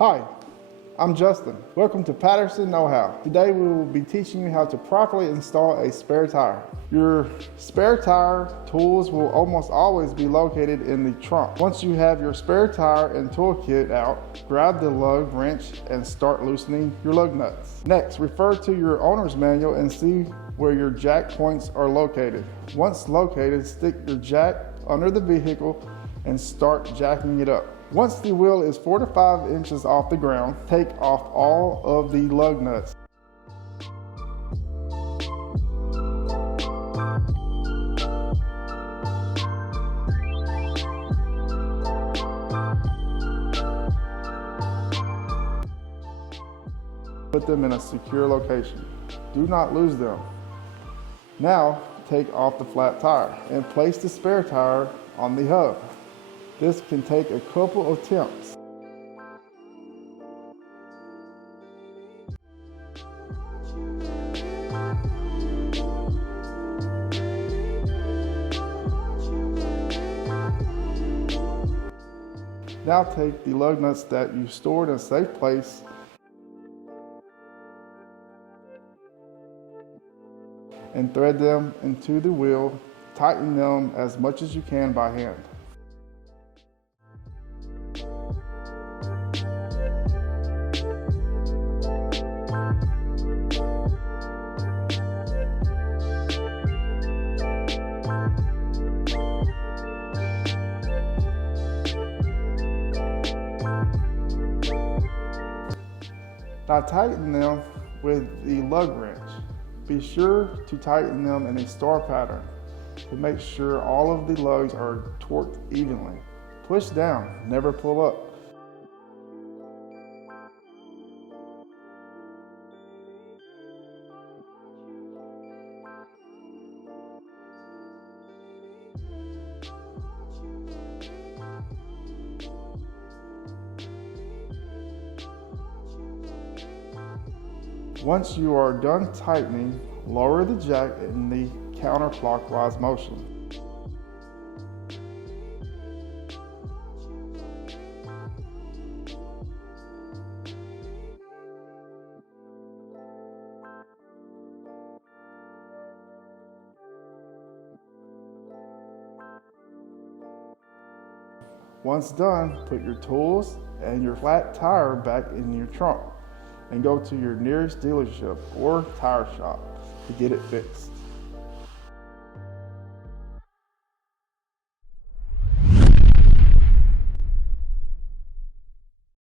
Hi, I'm Justin. Welcome to Patterson Know-How. Today we will be teaching you how to properly install a spare tire. Your spare tire tools will almost always be located in the trunk. Once you have your spare tire and toolkit out, grab the lug wrench and start loosening your lug nuts. Next, refer to your owner's manual and see where your jack points are located. Once located, stick your jack under the vehicle and start jacking it up. Once the wheel is 4 to 5 inches off the ground, take off all of the lug nuts. Put them in a secure location. Do not lose them. Now, take off the flat tire and place the spare tire on the hub. This can take a couple of attempts. Now take the lug nuts that you stored in a safe place and thread them into the wheel. Tighten them as much as you can by hand. Now tighten them with the lug wrench. Be sure to tighten them in a star pattern to make sure all of the lugs are torqued evenly. Push down, never pull up. Once you are done tightening, lower the jack in the counterclockwise motion. Once done, put your tools and your flat tire back in your trunk and go to your nearest dealership or tire shop to get it fixed.